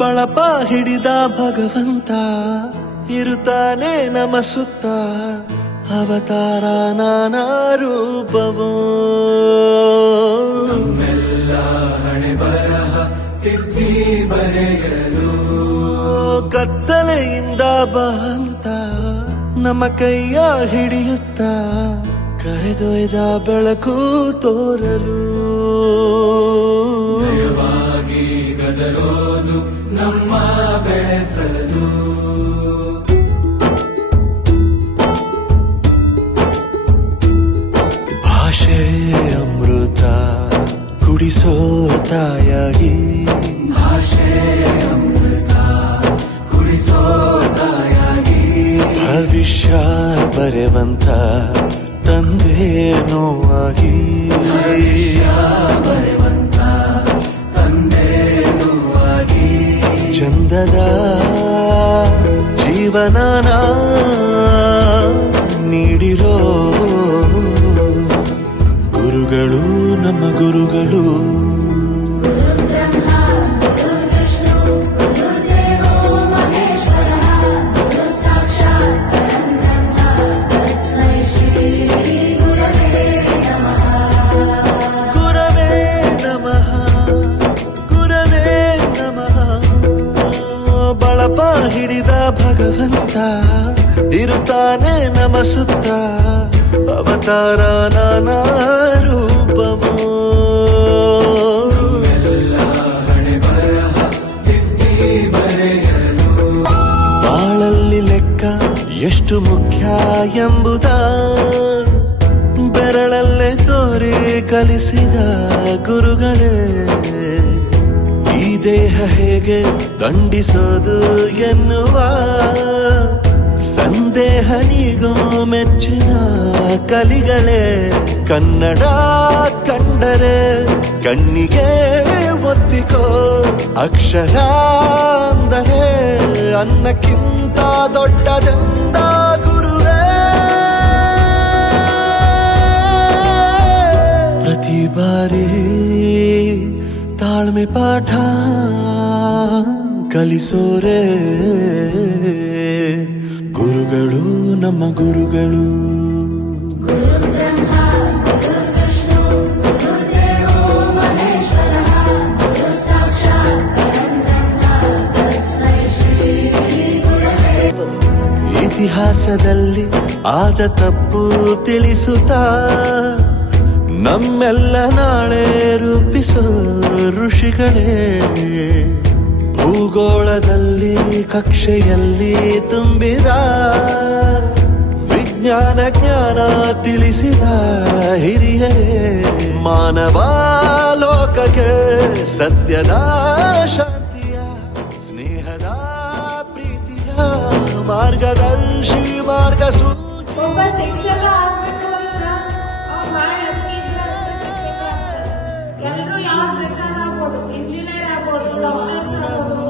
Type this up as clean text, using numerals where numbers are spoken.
ಬಳಪ ಹಿಡಿದ ಭಗವಂತ ಇರುತ್ತಾನೆ ನಮ ಸುತ್ತ ಅವತಾರ ನಾನಾ ರೂಪವೋ ನಮ್ಮೆಲ್ಲ ಹಣೆ ಬರಹ ತಿದ್ದಿ ಬರೆಯಲು ಕತ್ತಲೆಯಿಂದ ಬಂತ ನಮ್ಮ ಕೈಯ ಹಿಡಿಯುತ್ತ ಕರೆದೊಯ್ದ ಬೆಳಕು ತೋರಲು ನಯವಾಗಿ ಗದರೋದು ನಮ್ಮ ಬೆಳೆಸಲು ಭಾಷೆ ಅಮೃತ ಕುಡಿಸೋ ತಾಯಾಗಿ ಭಾಷೆ ಅಮೃತ ಕುಡಿಸೋ ತಾಯಾಗಿ ಭವಿಷ್ಯ ಬರೆವಂತ ತಂದೇನೋ ಆಗಿ ಬರೆವಂತ ತಂದೇನೂ ಆಗಿ ಚಂದದ ಜೀವನನ ನೀಡಿರೋ ಗುರುಗಳು ನಮ್ಮ ಗುರುಗಳು ಗುರವೇ ನಮಃ ಗುರವೇ ನಮಃ ಬಳಪ ಹಿಡಿದ ಭಗವಂತ ಇರುತ್ತಾನೆ ನಮ ಸುತ್ತ ಅವತಾರ ನಾನಾ ರೂಪವೋ ಎಲ್ಲ ಹಣೆ ಬರಹ ತಿದ್ದಿ ಬರೆಯಲು ಬಾಳಲ್ಲಿ ಲೆಕ್ಕ ಎಷ್ಟು ಮುಖ್ಯ ಎಂಬುದ ಬೆರಳಲ್ಲೇ ತೋರಿ ಕಲಿಸಿದ ಗುರುಗಳೇ ಈ ದೇಹ ಹೇಗೆ ದಂಡಿಸೋದು ಎನ್ನುವ ಸಂದೇಹ ನೀಗೋ ಮೆಚ್ಚಿನ ಕಲಿಗಳೇ ಕನ್ನಡ ಕಂಡರೆ ಕಣ್ಣಿಗೆ ಒತ್ತಿಕೋ ಅಕ್ಷರ ಅಂದರೆ ಅನ್ನಕ್ಕಿಂತ ದೊಡ್ಡದೆಂದ ಗುರುವೇ ಪ್ರತಿ ಬಾರಿ ತಾಳ್ಮೆ ಪಾಠ ಕಲಿಸೋರೆ ಗುರುಗಳು ನಮ್ಮ ಗುರುಗಳು ಇತಿಹಾಸದಲ್ಲಿ ಆದ ತಪ್ಪು ತಿಳಿಸುತ್ತಾ ನಮ್ಮೆಲ್ಲ ನಾಳೆ ರೂಪಿಸೋ ಋಷಿಗಳೇ ಭೂಗೋಳದಲ್ಲಿ ಕಕ್ಷೆಯಲ್ಲಿ ತುಂಬಿದ ವಿಜ್ಞಾನ ಜ್ಞಾನ ತಿಳಿಸಿದ ಹಿರಿಯರೇ ಮಾನವ ಲೋಕಕ್ಕೆ ಸತ್ಯದ ಶಾಂತಿಯ ಸ್ನೇಹದ ಪ್ರೀತಿಯ ಮಾರ್ಗದರ್ಶಿ ಮಾರ್ಗಸೂಚಿ ಒಬ್ಬ ಶಿಕ್ಷಕ ಆಗ್ಬೇಕು ಅಂದ್ರೆ ಅವ್ರು ಮಾಡಿ ಅದ್ಕಿದ್ರೆ ಶಿಕ್ಷಕ ಆಗ್ತಾರೆ. ಎಲ್ಲರೂ ಯಾವ ಬೇಕಾದ್ರೂ ಆಗ್ಬೋದು, ಇಂಜಿನಿಯರ್ ಆಗ್ಬೋದು, ಡಾಕ್ಟರ್ಸ್ ಆಗ್ಬೋದು,